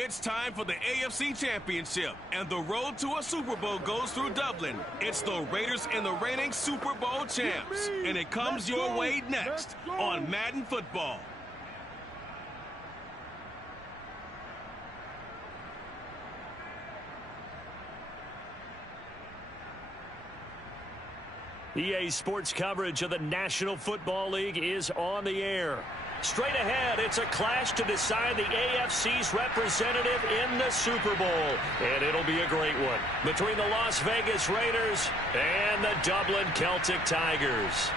It's time for the AFC Championship, and the road to a Super Bowl goes through Dublin. It's the Raiders and the reigning Super Bowl champs, and it comes your way next on Madden Football. EA Sports coverage of the National Football League is on the air. Straight ahead, it's a clash to decide the AFC's representative in the Super Bowl. And it'll be a great one between the Las Vegas Raiders and the Dublin Celtic Tigers.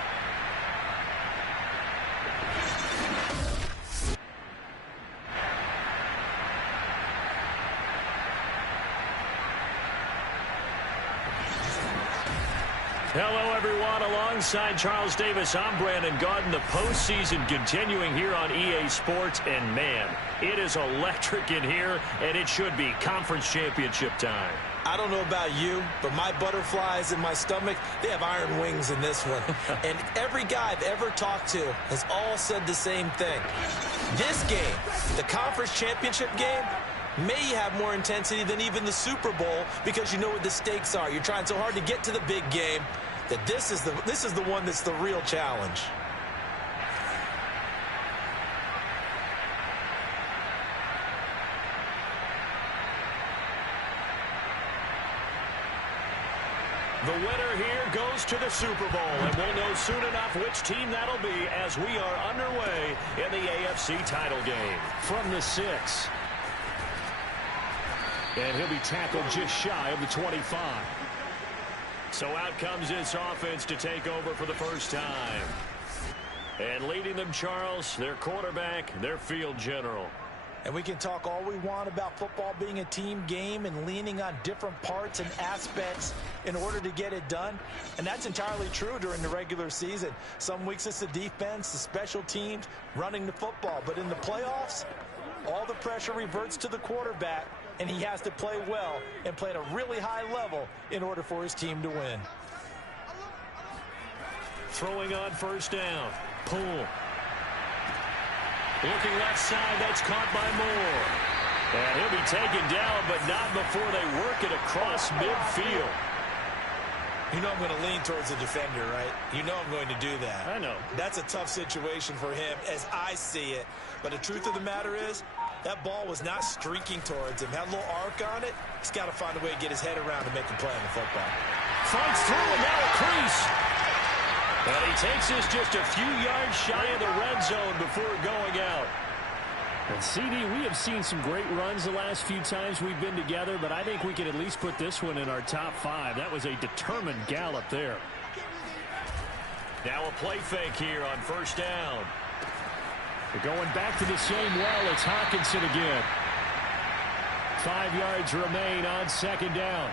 Hello, everyone. Alongside Charles Davis, I'm Brandon Gaudin. The postseason continuing here on EA Sports. And, man, it is electric in here, and it should be conference championship time. I don't know about you, but my butterflies in my stomach, they have iron wings in this one. And every guy I've ever talked to has all said the same thing. This game, the conference championship game, may have more intensity than even the Super Bowl because you know what the stakes are. You're trying so hard to get to the big game that this is the one that's the real challenge. The winner here goes to the Super Bowl, and we'll know soon enough which team that'll be as we are underway in the AFC title game. From the 6. And he'll be tackled just shy of the 25. So out comes this offense to take over for the first time. And leading them, Charles, their quarterback, their field general. And we can talk all we want about football being a team game and leaning on different parts and aspects in order to get it done. And that's entirely true during the regular season. Some weeks it's the defense, the special teams, running the football. But in the playoffs, all the pressure reverts to the quarterback, and he has to play well and play at a really high level in order for his team to win. Throwing on first down. Pull. Looking left side, that's caught by Moore. And he'll be taken down, but not before they work it across midfield. You know I'm going to lean towards the defender, right? You know I'm going to do that. I know. That's a tough situation for him as I see it. But the truth of the matter is, that ball was not streaking towards him. Had a little arc on it. He's got to find a way to get his head around and make a play on the football. Fights through and now a crease. And he takes this just a few yards shy of the red zone before going out. And CD, we have seen some great runs the last few times we've been together, but I think we can at least put this one in our top 5. That was a determined gallop there. Now a play fake here on first down. They're going back to the same well. It's Hawkinson again. 5 yards remain on second down.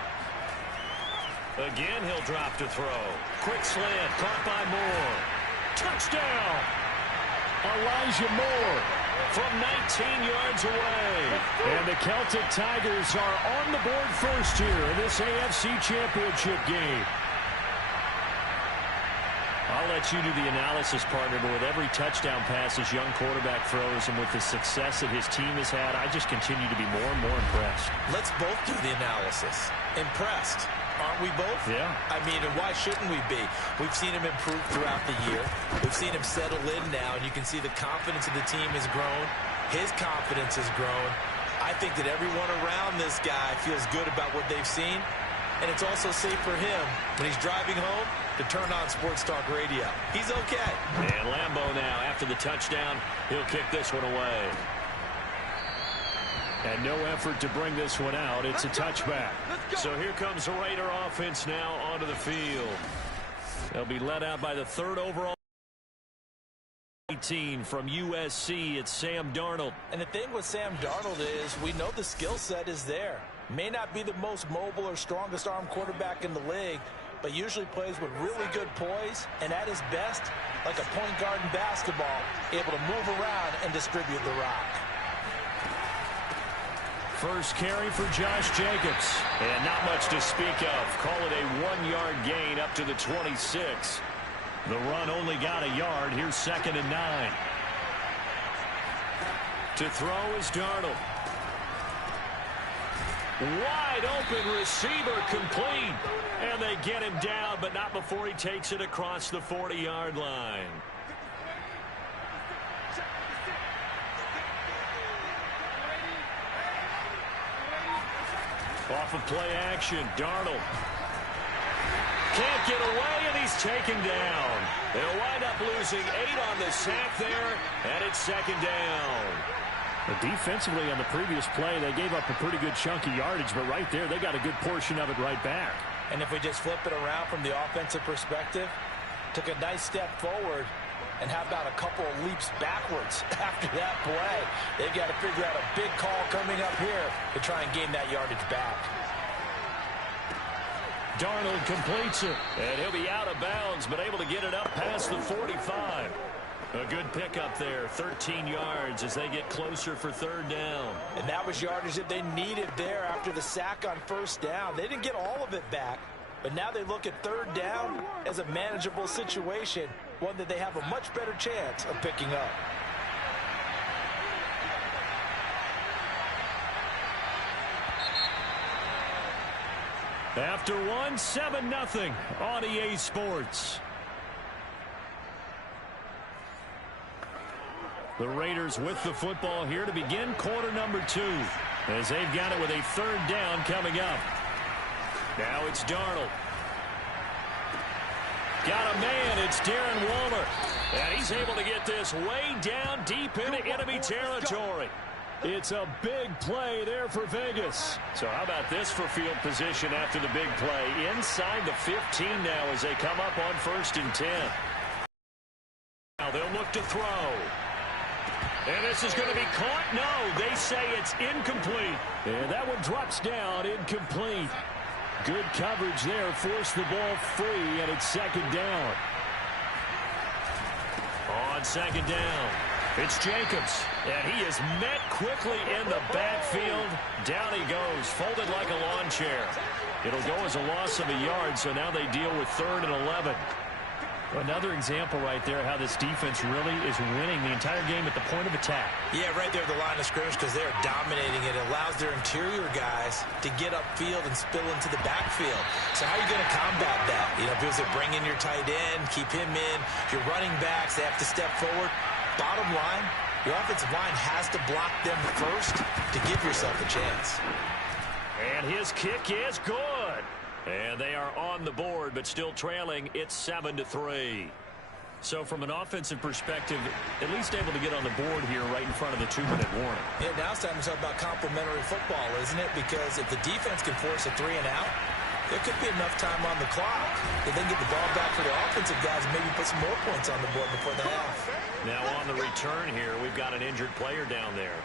Again, he'll drop to throw. Quick slant, caught by Moore. Touchdown! Elijah Moore from 19 yards away. And the Celtic Tigers are on the board first here in this AFC Championship game. I'll let you do the analysis, partner, but with every touchdown pass his young quarterback throws and with the success that his team has had, I just continue to be more and more impressed. Let's both do the analysis. Impressed. Aren't we both? Yeah. I mean, and why shouldn't we be? We've seen him improve throughout the year. We've seen him settle in now, and you can see the confidence of the team has grown. His confidence has grown. I think that everyone around this guy feels good about what they've seen, and it's also safe for him when he's driving home to turn on Sports Talk Radio. He's okay. And Lambeau now, after the touchdown, he'll kick this one away. And no effort to bring this one out. It's a touchback. So here comes the Raider offense now onto the field. They'll be led out by the 3rd overall 18 from USC. It's Sam Darnold. And the thing with Sam Darnold is we know the skill set is there. May not be the most mobile or strongest arm quarterback in the league, but usually plays with really good poise and at his best, like a point guard in basketball, able to move around and distribute the rock. First carry for Josh Jacobs. And not much to speak of. Call it a 1-yard gain up to the 26. The run only got a yard. Here's 2nd and 9. To throw is Darnold. Wide open receiver complete. And they get him down, but not before he takes it across the 40-yard line. Off of play action, Darnold. Can't get away, and he's taken down. They'll wind up losing 8 on the sack there, and it's second down. But defensively on the previous play, they gave up a pretty good chunk of yardage, but right there, they got a good portion of it right back. And if we just flip it around from the offensive perspective, took a nice step forward, and how about a couple of leaps backwards after that play? They've got to figure out a big call coming up here to try and gain that yardage back. Darnold completes it, and he'll be out of bounds, but able to get it up past the 45. A good pickup there, 13 yards as they get closer for third down. And that was yardage that they needed there after the sack on first down. They didn't get all of it back, but now they look at third down as a manageable situation, one that they have a much better chance of picking up. After one, 7-0 on EA Sports. The Raiders with the football here to begin quarter number 2, as they've got it with a third down coming up. Now it's Darnold. Got a man, it's Darren Waller. And he's able to get this way down deep into enemy territory. It's a big play there for Vegas. So how about this for field position after the big play? Inside the 15 now as they come up on 1st and 10. Now they'll look to throw. And this is going to be caught. No, they say it's incomplete. And that one drops down, incomplete. Good coverage there, forced the ball free, and it's second down. On second down, it's Jacobs, and he is met quickly in the backfield. Down he goes, folded like a lawn chair. It'll go as a loss of a yard, so now they deal with 3rd and 11. Another example right there how this defense really is winning the entire game at the point of attack. Yeah, right there at the line of scrimmage because they're dominating it. It allows their interior guys to get upfield and spill into the backfield. So how are you going to combat that? You know, if you bring in your tight end, keep him in. If you're running backs, they have to step forward. Bottom line, your offensive line has to block them first to give yourself a chance. And his kick is good. And they are on the board, but still trailing. It's 7-3. So from an offensive perspective, at least able to get on the board here right in front of the 2-minute warning. Yeah, now it's time to talk about complementary football, isn't it? Because if the defense can force a 3 and out, there could be enough time on the clock that they can get the ball back for the offensive guys and maybe put some more points on the board before the half. Now on the return here, we've got an injured player down there.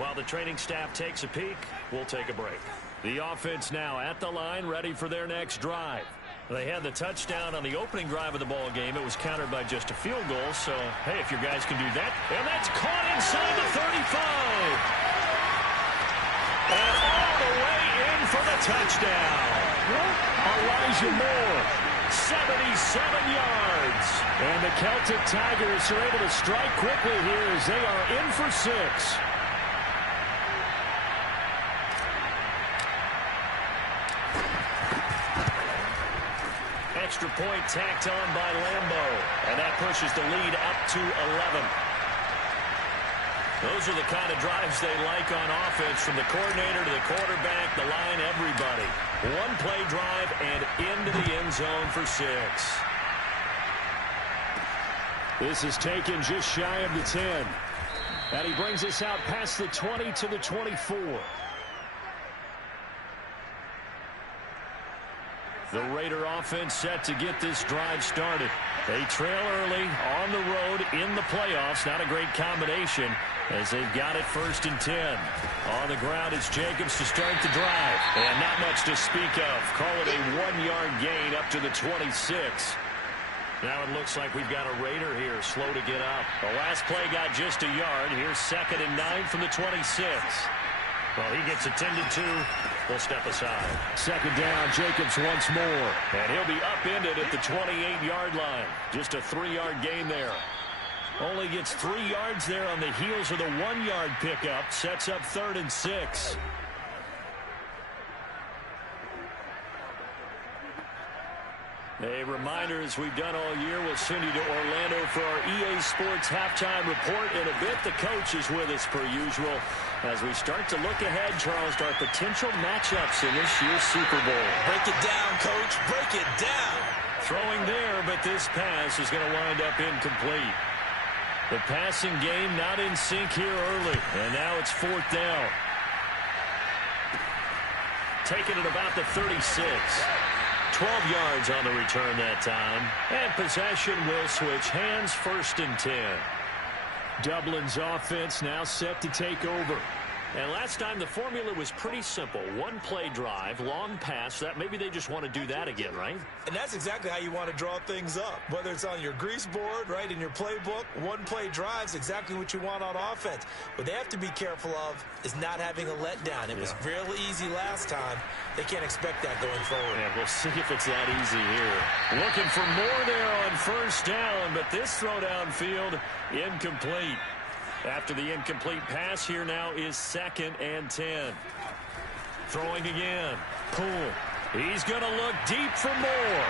While the training staff takes a peek, we'll take a break. The offense now at the line, ready for their next drive. They had the touchdown on the opening drive of the ball game. It was countered by just a field goal, so, hey, if your guys can do that. And that's caught inside the 35. And all the way in for the touchdown. Elijah Moore, 77 yards. And the Celtic Tigers are able to strike quickly here as they are in for 6. Extra point tacked on by Lambeau. And that pushes the lead up to 11. Those are the kind of drives they like on offense, from the coordinator to the quarterback, the line, everybody. One play drive and into the end zone for 6. This is taken just shy of the 10. And he brings us out past the 20 to the 24. The Raider offense set to get this drive started. They trail early on the road in the playoffs. Not a great combination as they've got it 1st and 10. On the ground, it's Jacobs to start the drive. And not much to speak of. Call it a 1-yard gain up to the 26. Now it looks like we've got a Raider here slow to get up. The last play got just a yard. Here's 2nd and 9 from the 26. Well, he gets attended to. We'll step aside. 2nd down, Jacobs once more. And he'll be upended at the 28-yard line. Just a 3-yard gain there. Only gets 3 yards there on the heels of the 1-yard pickup. Sets up 3rd and 6. A reminder, as we've done all year, we'll send you to Orlando for our EA Sports Halftime Report. In a bit, the coach is with us per usual as we start to look ahead, Charles, to our potential matchups in this year's Super Bowl. Break it down, Coach. Break it down. Throwing there, but this pass is going to wind up incomplete. The passing game not in sync here early, and now it's 4th down. Taking it about the 36. 12 yards on the return that time. And possession will switch hands, 1st and 10. Dublin's offense now set to take over. And last time the formula was pretty simple. One-play drive, long pass. That maybe they just want to do that again, right? And that's exactly how you want to draw things up. Whether it's on your grease board, right, in your playbook, one-play drive's exactly what you want on offense. What they have to be careful of is not having a letdown. It was real easy last time. They can't expect that going forward. Yeah, we'll see if it's that easy here. Looking for more there on 1st down, but this throw downfield incomplete. After the incomplete pass, here now is 2nd and 10. Throwing again. Poole. He's going to look deep for more.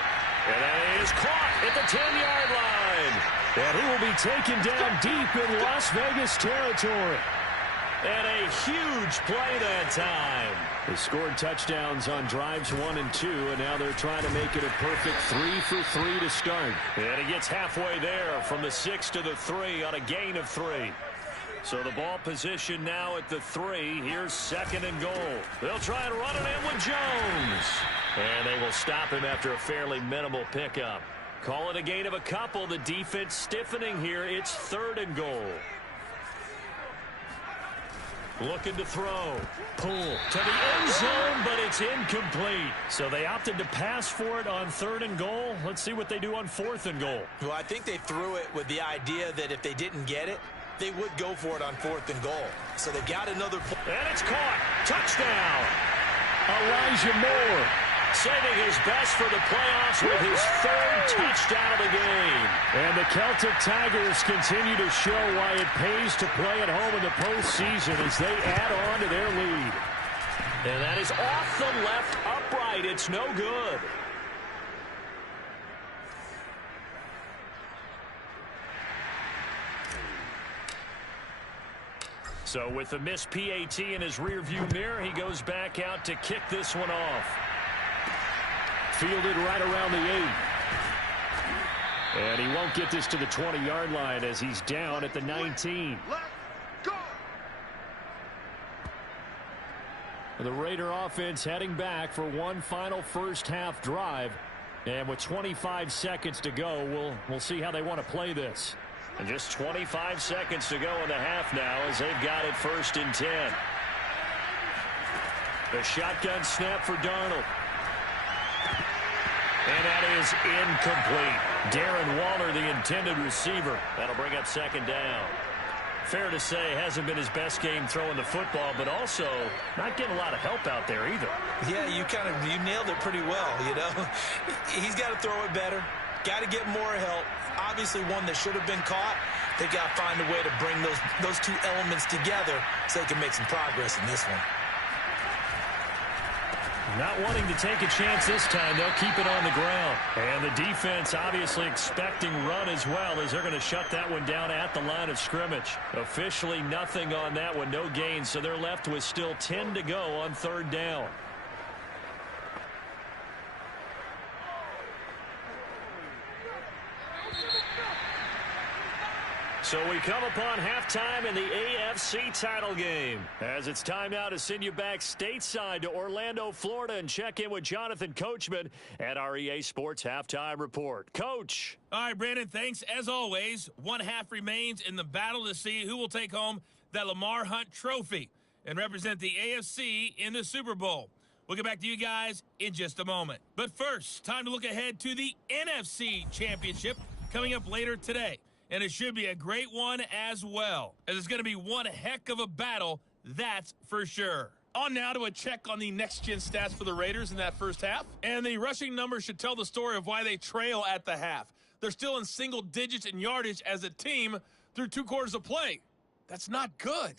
And that is caught at the 10-yard line. And he will be taken down deep in Las Vegas territory. And a huge play that time. They scored touchdowns on drives 1 and 2, and now they're trying to make it a perfect 3 for 3 to start. And he gets halfway there from the 6 to the 3 on a gain of 3. So the ball position now at the 3. Here's 2nd and goal. They'll try and run it in with Jones. And they will stop him after a fairly minimal pickup. Call it a gain of a couple. The defense stiffening here. It's 3rd and goal. Looking to throw. Pull to the end zone, but it's incomplete. So they opted to pass for it on 3rd and goal. Let's see what they do on 4th and goal. Well, I think they threw it with the idea that if they didn't get it, they would go for it on 4th and goal. So they got another. And it's caught. Touchdown. Elijah Moore saving his best for the playoffs with his 3rd touchdown of the game. And the Celtic Tigers continue to show why it pays to play at home in the postseason as they add on to their lead. And that is off the left upright. It's no good. So with the missed PAT in his rearview mirror, he goes back out to kick this one off. Fielded right around the 8. And he won't get this to the 20-yard line as he's down at the 19. Let's go. The Raider offense heading back for one final first-half drive. And with 25 seconds to go, we'll see how they want to play this. And just 25 seconds to go in the half now as they've got it 1st and 10. The shotgun snap for Darnold. And that is incomplete. Darren Waller, the intended receiver. That'll bring up 2nd down. Fair to say, hasn't been his best game throwing the football, but also not getting a lot of help out there either. Yeah, you nailed it pretty well, you know. He's got to throw it better. Got to get more help. Obviously one that should have been caught. They got to find a way to bring those two elements together so they can make some progress in this one. Not wanting to take a chance this time. They'll keep it on the ground. And the defense obviously expecting run as well as they're going to shut that one down at the line of scrimmage. Officially nothing on that one. No gain. So they're left with still 10 to go on 3rd down. So we come upon halftime in the AFC title game. As it's time now to send you back stateside to Orlando, Florida, and check in with Jonathan Coachman at our EA Sports Halftime Report. Coach. All right, Brandon, thanks. As always, one half remains in the battle to see who will take home that Lamar Hunt trophy and represent the AFC in the Super Bowl. We'll get back to you guys in just a moment. But first, time to look ahead to the NFC Championship coming up later today. And it should be a great one as well, as it's going to be one heck of a battle, that's for sure. On now to a check on the next-gen stats for the Raiders in that first half. And the rushing numbers should tell the story of why they trail at the half. They're still in single digits in yardage as a team through 2 quarters of play. That's not good.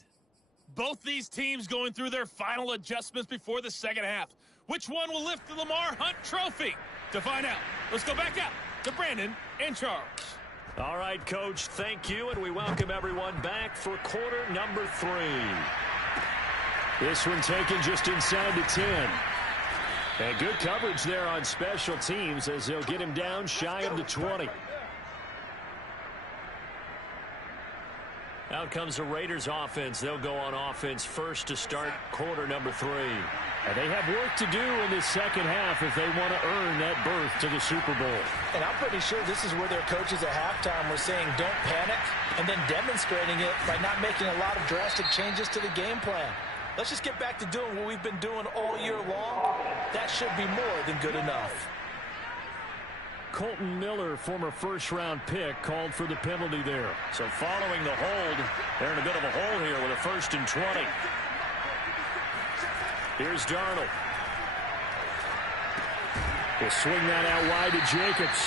Both these teams going through their final adjustments before the second half. Which one will lift the Lamar Hunt trophy? to find out. Let's go back out to Brandon and Charles. All right, Coach, thank you, and we welcome everyone back for quarter number 3. This one taken just inside the 10. And good coverage there on special teams as they'll get him down shy of the 20. Out comes the Raiders offense. They'll go on offense first to start quarter number 3. And they have work to do in this second half if they want to earn that berth to the Super Bowl. And I'm pretty sure this is where their coaches at halftime were saying don't panic, and then demonstrating it by not making a lot of drastic changes to the game plan. Let's just get back to doing what we've been doing all year long. That should be more than good enough. Colton Miller, former first-round pick, called for the penalty there. So following the hold, they're in a bit of a hole here with a 1st and 20. Here's Darnold. He'll swing that out wide to Jacobs.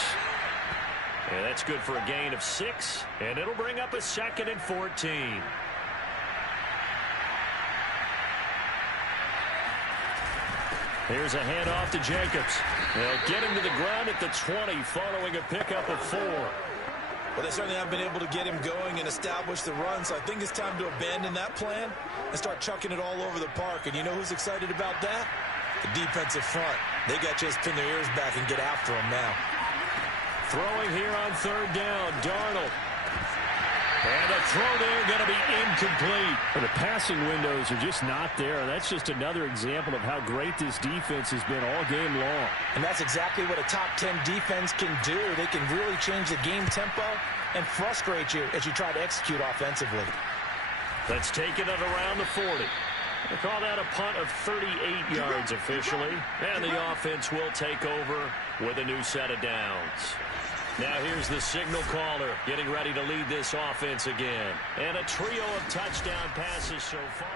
And that's good for a gain of 6, and it'll bring up a 2nd and 14. Here's a handoff to Jacobs. They'll get him to the ground at the 20 following a pickup of 4. Well, they certainly have been able to get him going and establish the run, so I think it's time to abandon that plan and start chucking it all over the park. And you know who's excited about that? The defensive front. They got to just pin their ears back and get after him now. Throwing here on 3rd down, Darnold. And a throw there going to be incomplete. Well, the passing windows are just not there. That's just another example of how great this defense has been all game long. And that's exactly what a top 10 defense can do. They can really change the game tempo and frustrate you as you try to execute offensively. Let's take it at around the 40. They call that a punt of 38 yards officially. And the offense will take over with a new set of downs. Now here's the signal caller getting ready to lead this offense again. And a trio of touchdown passes so far.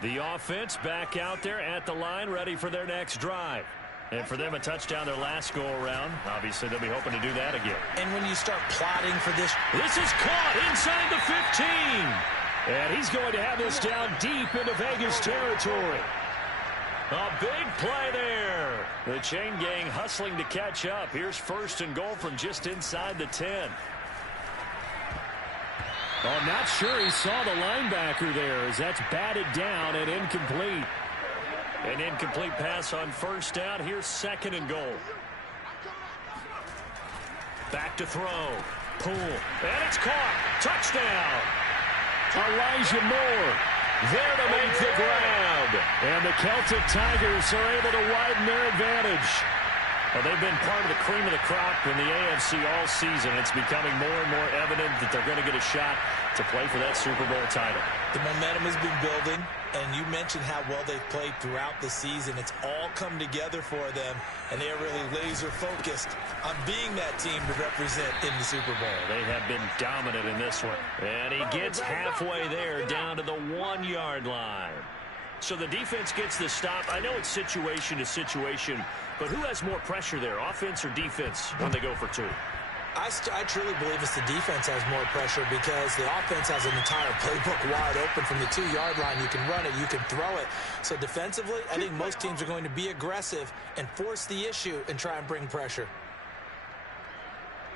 The offense back out there at the line ready for their next drive. And for them, a touchdown their last go-around. Obviously, they'll be hoping to do that again. And when you start plotting for this is caught inside the 15. And he's going to have this down deep into Vegas territory. A big play there. The chain gang hustling to catch up. Here's 1st and goal from just inside the 10. Oh, I'm not sure he saw the linebacker there as that's batted down and incomplete. An incomplete pass on 1st down. Here's 2nd and goal. Back to throw. Pull. And it's caught. Touchdown. Elijah Moore there to make the grab. And the Celtic Tigers are able to widen their advantage. Well, they've been part of the cream of the crop in the AFC all season. It's becoming more and more evident that they're going to get a shot to play for that Super Bowl title. The momentum has been building, and you mentioned how well they've played throughout the season. It's all come together for them, and they are really laser-focused on being that team to represent in the Super Bowl. They have been dominant in this one. And he gets halfway there down to the 1-yard line. So the defense gets the stop. I know it's situation to situation, but who has more pressure there, offense or defense, when they go for 2? I truly believe it's the defense has more pressure because the offense has an entire playbook wide open from the 2-yard line. You can run it, you can throw it. So defensively, I think most teams are going to be aggressive and force the issue and try and bring pressure.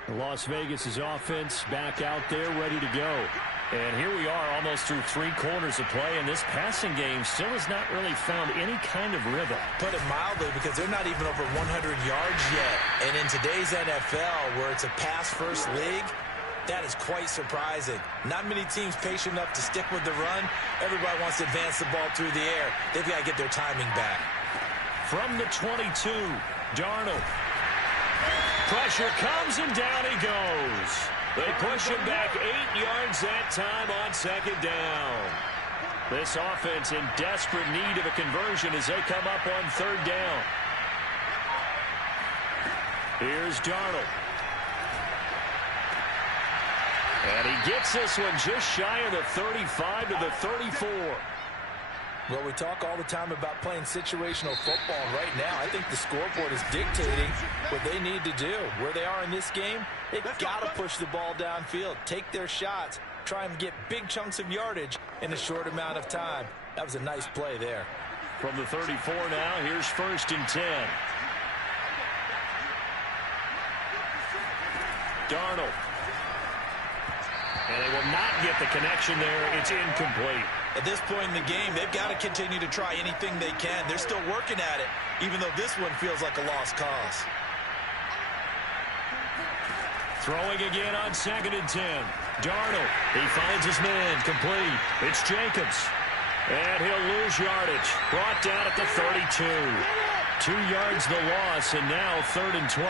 Las Vegas' offense back out there ready to go. And here we are almost through 3 quarters of play, and this passing game still has not really found any kind of rhythm. Put it mildly, because they're not even over 100 yards yet. And in today's NFL, where it's a pass-first league, that is quite surprising. Not many teams patient enough to stick with the run. Everybody wants to advance the ball through the air. They've got to get their timing back. From the 22, Darnold. Pressure comes, and down he goes. They push him back 8 yards that time on 2nd down. This offense in desperate need of a conversion as they come up on 3rd down. Here's Darnold. And he gets this one just shy of the 35 to the 34. Well, we talk all the time about playing situational football, and right now I think the scoreboard is dictating what they need to do. Where they are in this game, they've got to push the ball downfield, take their shots, try and get big chunks of yardage in a short amount of time. That was a nice play there. From the 34 now, here's 1st and 10. Darnold. And they will not get the connection there. It's incomplete. At this point in the game, they've got to continue to try anything they can. They're still working at it, even though this one feels like a lost cause. Throwing again on 2nd and 10. Darnold. He finds his man. Complete. It's Jacobs. And he'll lose yardage. Brought down at the 32. 2 yards the loss, and now 3rd and 12.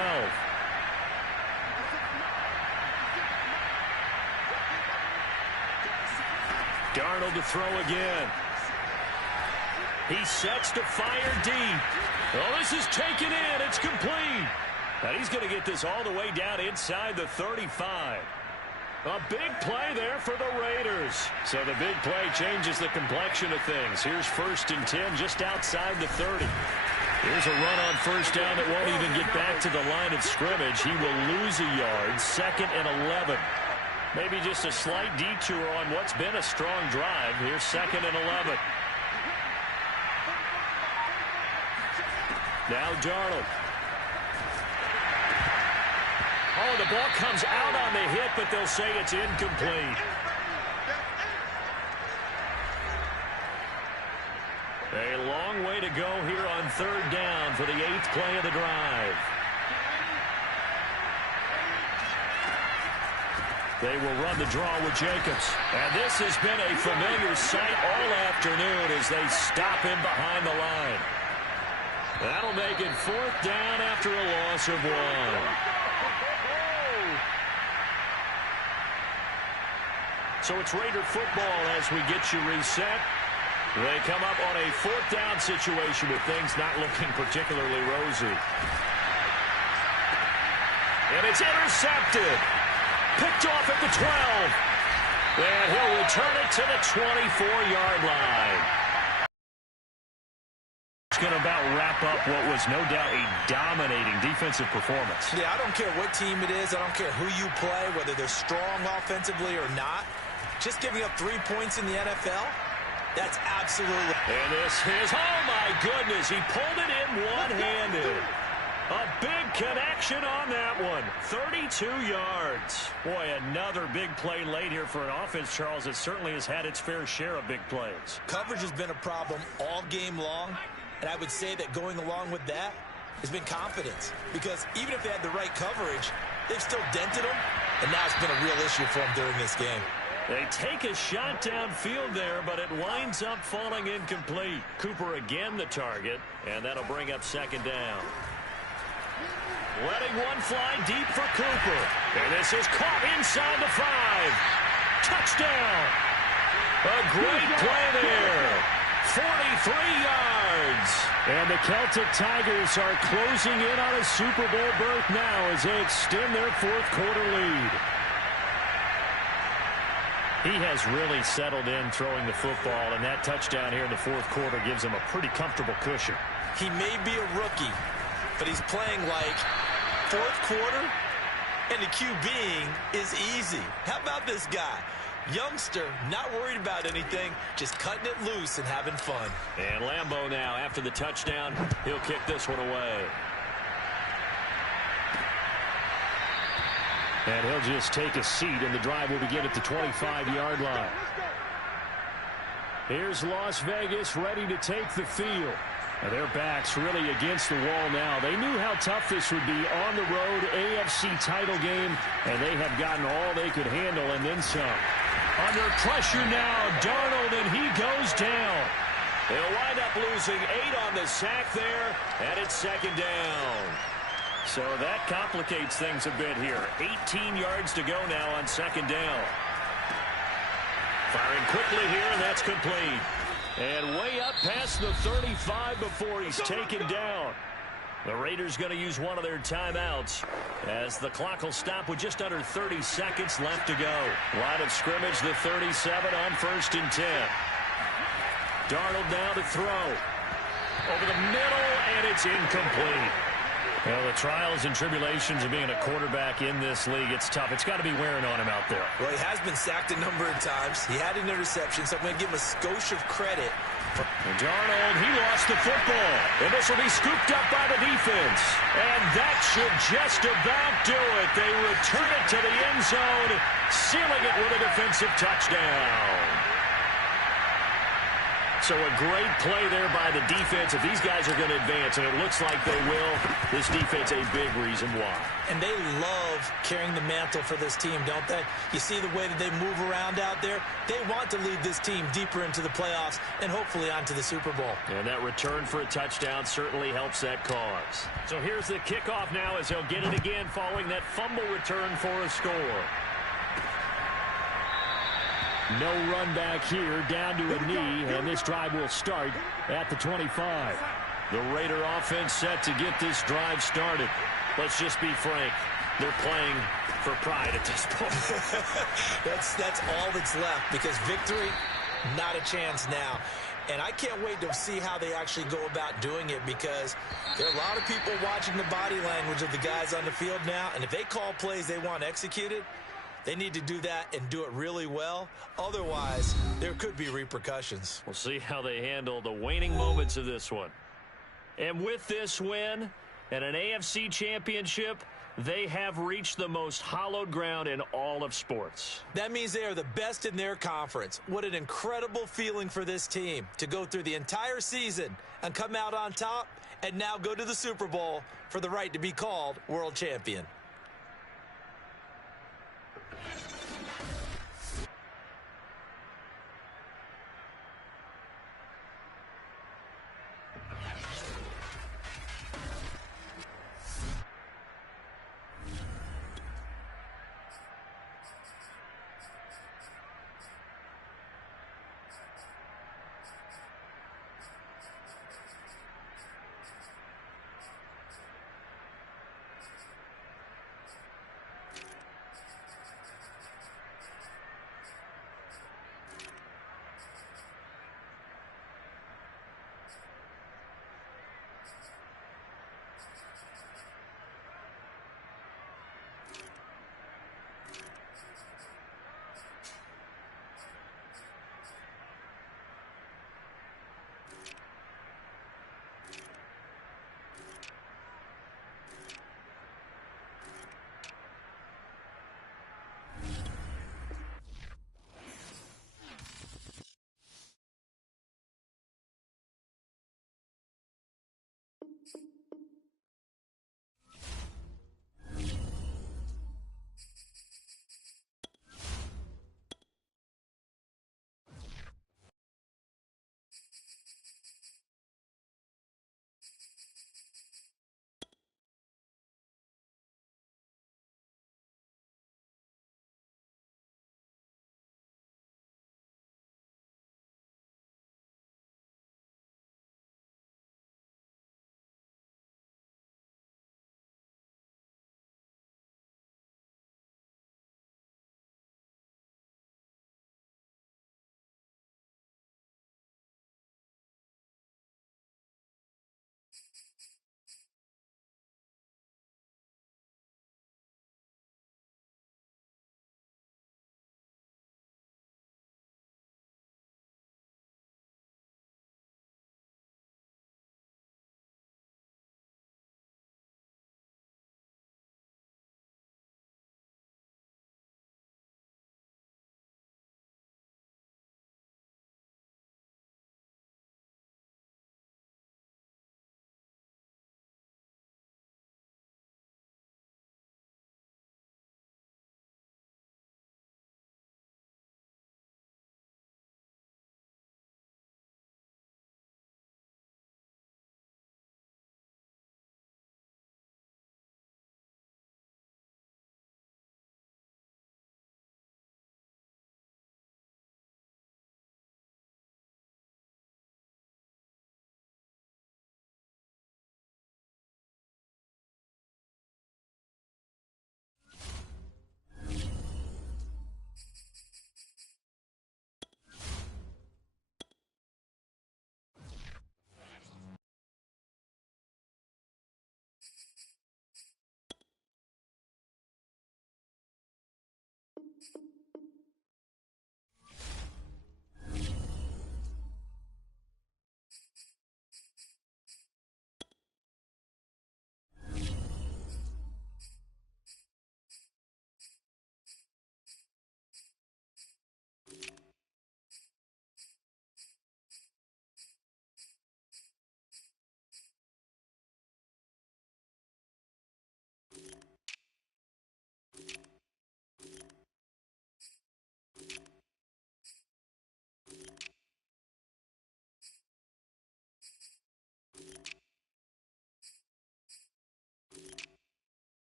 Darnold to throw again. He sets to fire deep. Oh, this is taken in. It's complete. And he's going to get this all the way down inside the 35. A big play there for the Raiders. So the big play changes the complexion of things. Here's 1st and 10 just outside the 30. Here's a run on 1st down that won't even get back to the line of scrimmage. He will lose a yard. 2nd and 11. Maybe just a slight detour on what's been a strong drive. Here's 2nd and 11. Now Darnold. Oh, the ball comes out on the hit, but they'll say it's incomplete. A long way to go here on 3rd down for the 8th play of the drive. They will run the draw with Jacobs. And this has been a familiar sight all afternoon as they stop him behind the line. That'll make it 4th down after a loss of 1. So it's Raider football as we get you reset. They come up on a 4th down situation with things not looking particularly rosy. And it's intercepted. Picked off at the 12. And he'll return it to the 24-yard line. It's going to about wrap up what was no doubt a dominating defensive performance. Yeah, I don't care what team it is. I don't care who you play, whether they're strong offensively or not. Just giving up 3 points in the NFL, that's absolutely... And this is, oh my goodness, he pulled it in one-handed. A big connection on that one. 32 yards. Boy, another big play late here for an offense, Charles, that certainly has had its fair share of big plays. Coverage has been a problem all game long, and I would say that going along with that has been confidence. Because even if they had the right coverage, they've still dented them, and now it's been a real issue for them during this game. They take a shot downfield there, but it winds up falling incomplete. Cooper again the target, and that'll bring up 2nd down. Letting one fly deep for Cooper. And this is caught inside the 5. Touchdown. A great play there. 43 yards. And the Celtic Tigers are closing in on a Super Bowl berth now as they extend their 4th quarter lead. He has really settled in throwing the football, and that touchdown here in the 4th quarter gives him a pretty comfortable cushion. He may be a rookie, but he's playing like 4th quarter, and the QBing is easy. How about this guy? Youngster, not worried about anything, just cutting it loose and having fun. And Lambeau now, after the touchdown, he'll kick this one away. And he'll just take a seat, and the drive will begin at the 25-yard line. Here's Las Vegas ready to take the field. And their backs really against the wall now. They knew how tough this would be on the road, AFC title game, and they have gotten all they could handle and then some. Under pressure now, Darnold, and he goes down. They'll wind up losing 8 on the sack there, and it's 2nd down. So that complicates things a bit here. 18 yards to go now on 2nd down. Firing quickly here, and that's complete. And way up past the 35 before he's taken down. The Raiders going to use one of their timeouts as the clock will stop with just under 30 seconds left to go. Line of scrimmage, the 37 on 1st and 10. Darnold now to throw. Over the middle, and it's incomplete. Well, the trials and tribulations of being a quarterback in this league, it's tough. It's got to be wearing on him out there. Well, he has been sacked a number of times. He had an interception, so I'm going to give him a skosh of credit for And Darnold, he lost the football. And this will be scooped up by the defense. And that should just about do it. They return it to the end zone, sealing it with a defensive touchdown. So a great play there by the defense. If these guys are going to advance, and it looks like they will, this defense a big reason why. And they love carrying the mantle for this team, don't they? You see the way that they move around out there? They want to lead this team deeper into the playoffs and hopefully onto the Super Bowl. And that return for a touchdown certainly helps that cause. So here's the kickoff now as they'll get it again following that fumble return for a score. No run back here, down to a knee, and this drive will start at the 25. The Raider offense set to get this drive started. Let's just be frank. They're playing for pride at this point. That's all that's left, because victory, not a chance now. And I can't wait to see how they actually go about doing it, because there are a lot of people watching the body language of the guys on the field now, and if they call plays they want executed, they need to do that and do it really well. Otherwise, there could be repercussions. We'll see how they handle the waning moments of this one. And with this win and an AFC championship, they have reached the most hallowed ground in all of sports. That means they are the best in their conference. What an incredible feeling for this team to go through the entire season and come out on top and now go to the Super Bowl for the right to be called world champion.